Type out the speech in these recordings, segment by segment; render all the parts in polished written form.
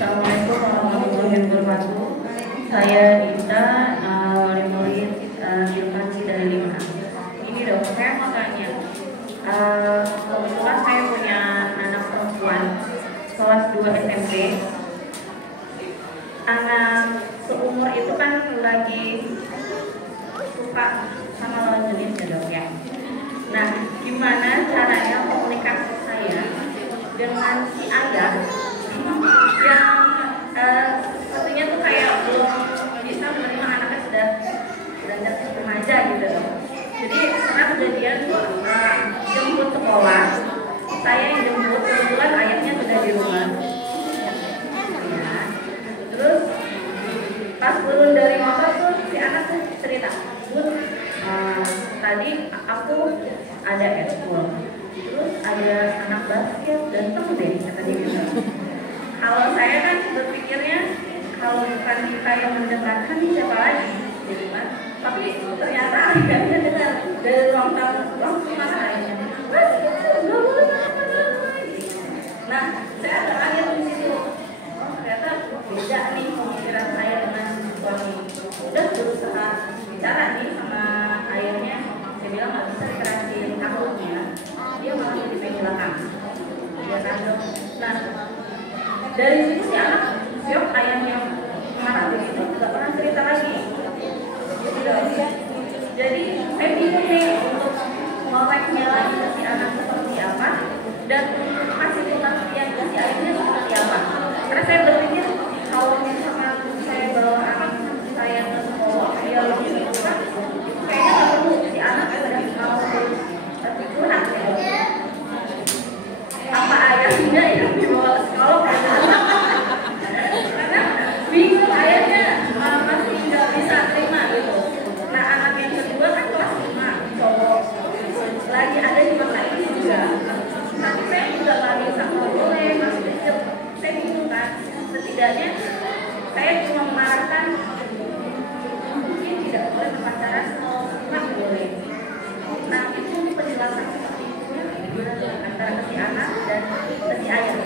Assalamualaikum warahmatullahi wabarakatuh. Saya Dinda, wali murid Ilkansi dari 5A. Ini dong, saya mau tanya. Kebetulan saya punya anak perempuan kelas 2 SMP. Anak seumur itu kan lagi suka sama lawan jenis ya dok ya. Nah, gimana caranya komunikasi saya dengan si ayah yang sepertinya tuh kayak belum bisa menerima anaknya sudah beranjak remaja gitu loh. Jadi pernah kejadian tuh jemput sekolah, saya yang jemput, kebetulan ayahnya sudah di rumah. Ya. Terus pas turun dari motor tuh si anak tuh cerita, "Bun, tadi aku ada ekskul, terus ada anak basket dan temu deh," kata dia gitu. Kalau saya kan berpikirnya kalau bukan kita yang mendengarkan siapa lagi, gitu kan. Tapi ternyata ayahnya dengar dari ruang tamu langsung marah ayahnya. "Mas, nggak boleh marah-marah." Nah, saya agak kaget di situ. Oh, ternyata beda nih pemikiran saya dengan suami. Udah berusaha bicara nih sama ayahnya. Saya bilang nggak bisa dikerasin takutnya. Dia malah jadi belakang. Dia kandung. Nah, dari situ si anak siap ayahnya marah begitu nggak pernah cerita lagi. Jadi saya bingung nih untuk ngoreknya lagi ke si anak seperti apa dan kasih pengertian ke si ayahnya seperti apa. Karena saya berpikir kalau misalnya saya bawa anak saya ke sekolah dia lebih suka, kayaknya nggak perlu si anak sudah mau tapi kurang ya. Apa ayahnya yang dibawa ke sekolah? Karena bingung ayahnya masih nggak bisa terima gitu. Nah, anak yang kedua kan kelas 5 cowok, lagi ada di masa ini juga. Tapi saya juga nggak bisa boleh masih kecil. Saya bingung kan. Setidaknya saya cuma mengarahkan mungkin tidak boleh berpacaran, nggak boleh. Nah, itu penjelasan seperti itu antara ke si anak dan ke si ayah.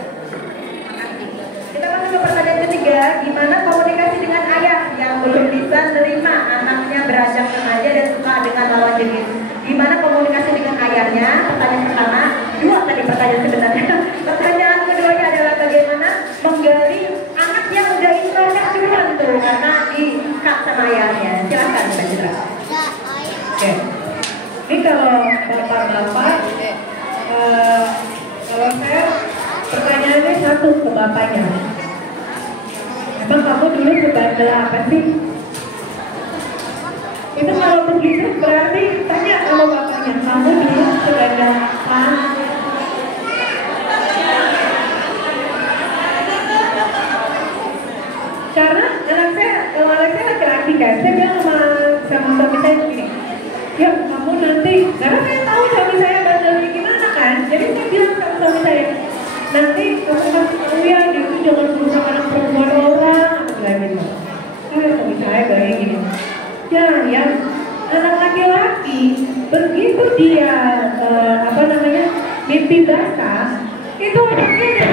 Makasih. Kita masuk ke pertanyaan ketiga, gimana komunikasi dengan ayah yang belum bisa menerima anaknya beranjak remaja dan suka dengan lawan jenis? Gimana komunikasi dengan ayahnya? Pertanyaan pertama. Dua tadi pertanyaan sebenarnya. Pertanyaan keduanya adalah bagaimana menggali anak yang udah introvert duluan tuh karena diikat sama ayahnya. Silakan Mbak Citra. Oke. Ini kalau bapak-bapak, kalau saya pertanyaannya satu ke bapaknya. Emang kamu dulu sebandel apa sih? Itu kalau begitu berarti tanya sama bapaknya, kamu dulu sebandel apa? Karena anak saya laki-laki kan, saya bilang sama suami saya begini, ya kamu nanti, karena saya tahu suami saya bandelnya gimana kan, jadi saya bilang sama suami saya, nanti kamu kasih tahu ya, dia itu jangan berusaha anak perempuan orang, aku bilang gitu. Suami saya bilangnya gini, ya anak laki-laki begitu dia mimpi basah, itu anaknya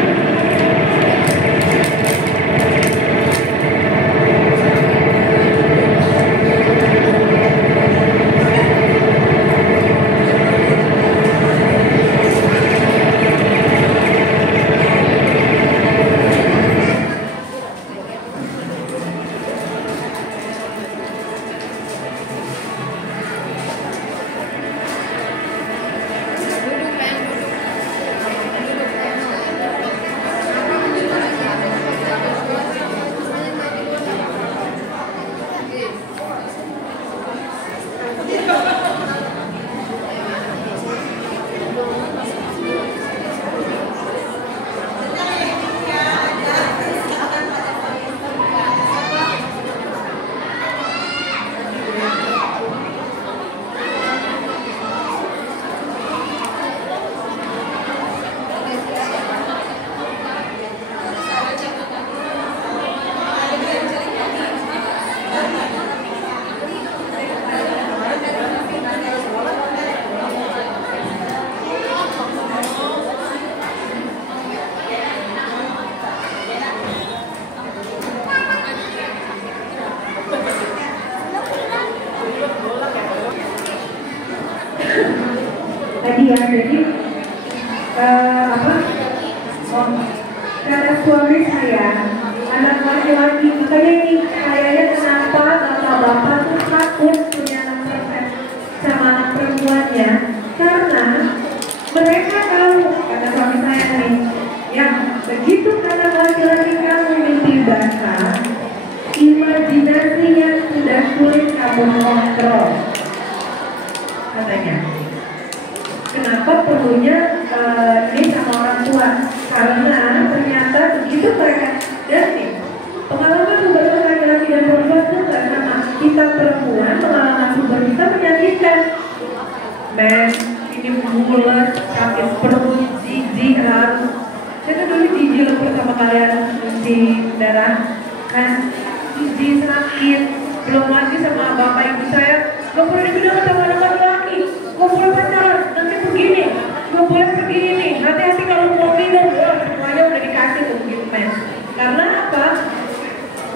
ya. Jadi karena suami saya anak laki-laki, makanya ini kayaknya kenapa bapak-bapak tuh takut punya anak sama anak perempuannya, karena mereka tahu, kata suami saya nih, yang begitu anak laki-laki kamu mimpi basah, imajinasinya sudah sulit kamu kontrol, katanya. Kenapa perlunya ini sama orang tua? Karena ternyata begitu mereka, dan nih pengalaman hubungan laki-laki dan perempuan itu nggak sama. Kita perempuan pengalaman hubungan kita menyakitkan. Men, ini mules, sakit perut, jijik, harus. Saya dulu jijik loh pertama kalian di darah, kan jijik, sakit. Belum lagi sama bapak ibu saya, gak boleh dibilang sama anak laki-laki, gak boleh pacaran, nanti begini, gak boleh begini, hati-hati kalau mau minum, semuanya udah dikasih tuh gitu men. Karena apa?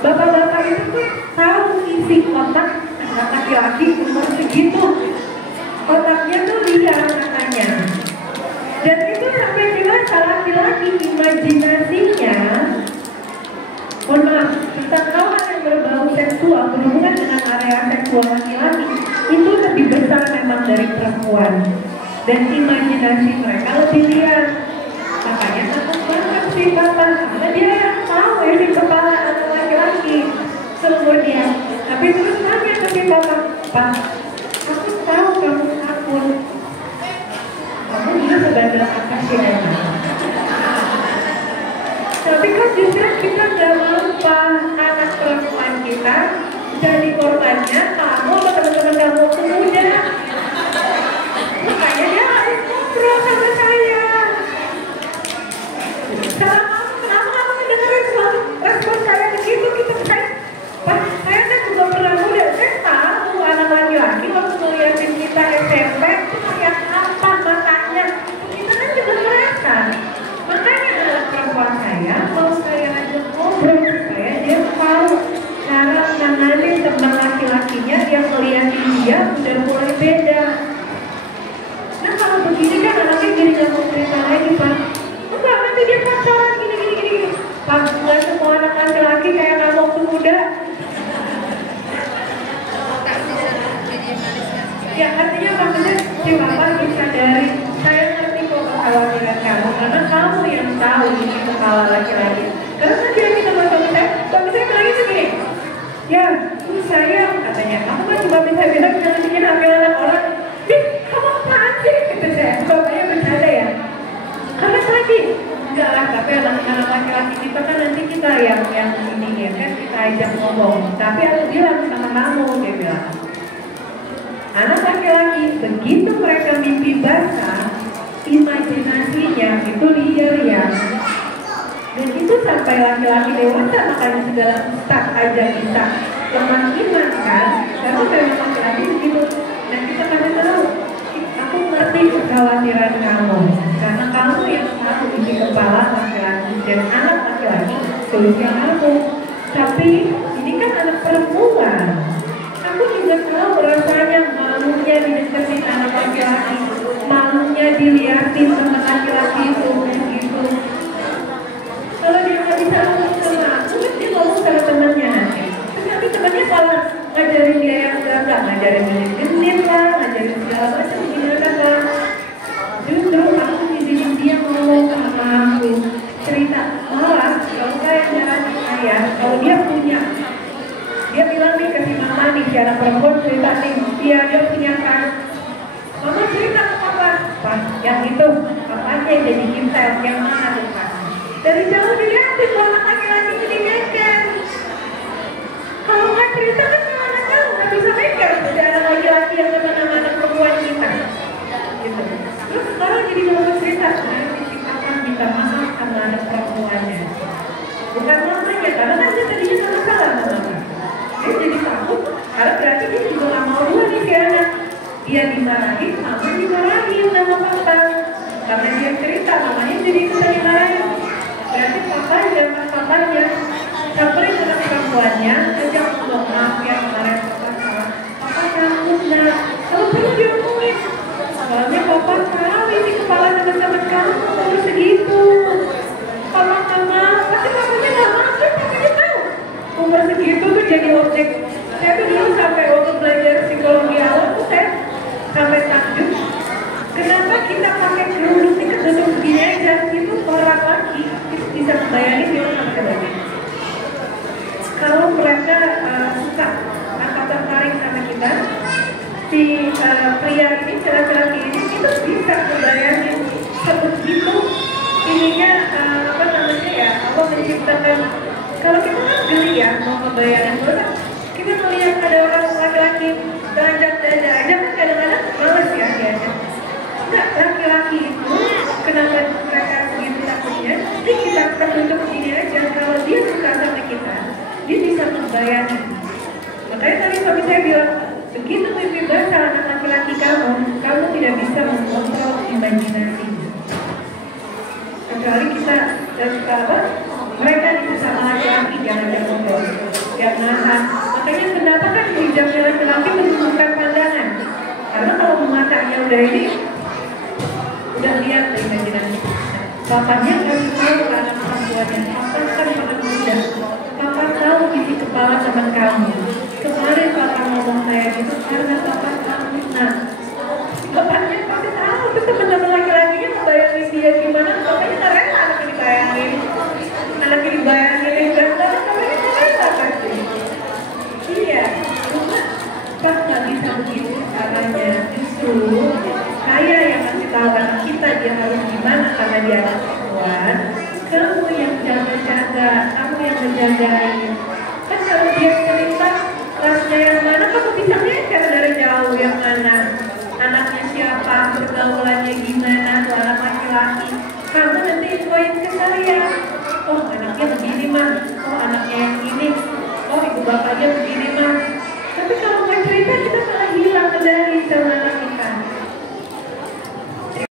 Bapak-bapak itu tuh tahu isi otak anak laki-laki umur segitu, otaknya tuh liar katanya. Dan itu sampai dewasa laki-laki imajinasinya, mohon maaf, tentang hal yang berbau seksual berhubungan dengan area seksual laki-laki itu lebih besar memang dari perempuan, dan imajinasi mereka lebih liar. Makanya takut banget sih bapak, karena dia yang tahu ya di kepala anak laki-laki seumur dia. Tapi terus tanya ke si bapak, Pak, aku tahu kamu takut, kamu juga sebandel apa sih emang? Tapi kan justru kita gak mau Pak, anak perempuan kita jadi korbannya kamu atau teman-teman kamu pemuda. Makanya dia harus ngobrol sama saya. Salah kamu, kenapa kamu dengerin respon saya begitu gitu? Pak, saya kan juga pernah muda, saya tahu anak laki-laki waktu ngeliatin kita SMP itu ngeliat apa matanya. Kita kan juga merasakan. Makanya anak perempuan saya mau saya ajak ngobrol supaya dia tahu cara menangani teman laki-lakinya yang ngeliatin dia udah mulai beda. Nah kalau begini kan anaknya jadi gak mau cerita lagi Pak. Enggak, nanti dia pacaran gini. Pak, gak semua anak laki-laki kayak kamu waktu muda. Ya artinya maksudnya si bapak bisa dari saya ngerti kok kekhawatiran kamu, karena kamu yang tahu ini kepala laki-laki. Karena kan dia kita sama suami saya bilang itu gini, ya itu saya katanya, aku kan juga bisa bilang jangan bikin hamil anak orang. Ih, kamu apaan sih? Gitu saya, bapaknya bercanda ya. Karena tadi, enggak lah, tapi anak-anak laki-laki kita kan nanti kita yang ini ya kan kita ajak ngomong. Tapi aku bilang sama kamu, dia bilang, anak laki-laki begitu mereka mimpi basah, imajinasinya itu liar ya. Dan itu sampai laki-laki dewasa makanya segala ustaz aja bisa lemah iman kan. Karena memang laki-laki begitu. Dan kita kasih tahu, aku ngerti kekhawatiran kamu, karena kamu yang tahu isi kepala laki-laki dan anak laki-laki tulisnya kamu. Tapi ini kan anak perempuan. Aku juga tahu rasanya malunya dideketin anak laki-laki, malunya diliatin sama laki-laki itu gitu. Kalau dia nggak bisa ngomong sama aku, kan dia ngomong sama temannya nanti. Tapi temannya malah ngajarin dia yang enggak, ngajarin genit lah, ngajarin segala macam gimana kan. Justru aku izinin dia ngomong sama aku, cerita malah kalau saya jalan saya, kalau dia punya. Dia bilang nih ke si mama nih, si anak perempuan cerita nih, dia punya kan. Mama cerita ke papa, Pak, yang itu, papanya yang jadi intel, yang mana tuh Pak? Dari jauh dilihatin kalau anak laki-laki jadi nyeker. Kalau nggak cerita kan anak-anaknya nggak bisa nyeker. Ada anak laki-laki yang sama anak perempuan kita. Gitu. Terus sekarang jadi mau cerita, si papa minta maaf sama anak perempuannya. Bukan mamanya, karena kan dia tadinya sama salah sama dia jadi takut, karena berarti dia juga gak mau dua nih si anak. Dia dimarahin, mama dimarahin sama papa. Karena dia cerita, mamanya jadi ikutan dimarahin. Berarti papanya samperin anak perempuannya, ajak ngomong, maaf ya kemarin papa salah. Papa takut nak, kalau perlu diomongin. Soalnya papa salah kita, si pria ini, laki-laki ini itu bisa membayangin sebegitu ininya apa namanya ya, Allah menciptakan. Kalau kita kan geli ya mau membayangin, kita melihat ada orang laki-laki telanjang dada aja kan kadang-kadang males ya diajak. Enggak, laki-laki itu kenapa mereka segitu takutnya? Jadi kita tertutup gini aja, kalau dia suka sama kita, dia bisa membayangin. Makanya tadi suami saya bilang, begitu mimpi basah anak laki-laki kamu tidak bisa mengontrol imajinasi. Kecuali kita apa? Mereka bisa sama laki-laki jangan ngobrol, yang nahan. Makanya kenapa kan hijabnya laki-laki menunjukkan pandangan? Karena kalau matanya udah ini, udah lihat imajinasi. Papanya kasih tahu ke anak perempuannya, papa kan paling muda. Papa tahu isi kepala teman kamu. Kemarin papa ngomong kayak gitu karena papa tahu. Nah, bapaknya pasti tahu. Itu teman-teman laki-lakinya membayangin dia gimana. Papanya tak rela anaknya dibayangin. Anaknya dibayangin dan papanya tak rela pasti. Iya, cuma pas nggak bisa begitu caranya. Justru saya yang kasih tahu anak kita dia harus gimana karena dia anak perempuan. Kamu yang jaga-jaga, kamu yang menjagain. Kan kalau dia cerita rasnya yang mana, kamu bisa ngecer dari jauh yang mana. Anaknya siapa, pergaulannya gimana, tuh anak laki-laki. Kamu nanti infoin ke saya. Oh anaknya begini mah, oh anaknya yang ini, oh ibu bapaknya begini mah. Tapi kalau nggak cerita kita malah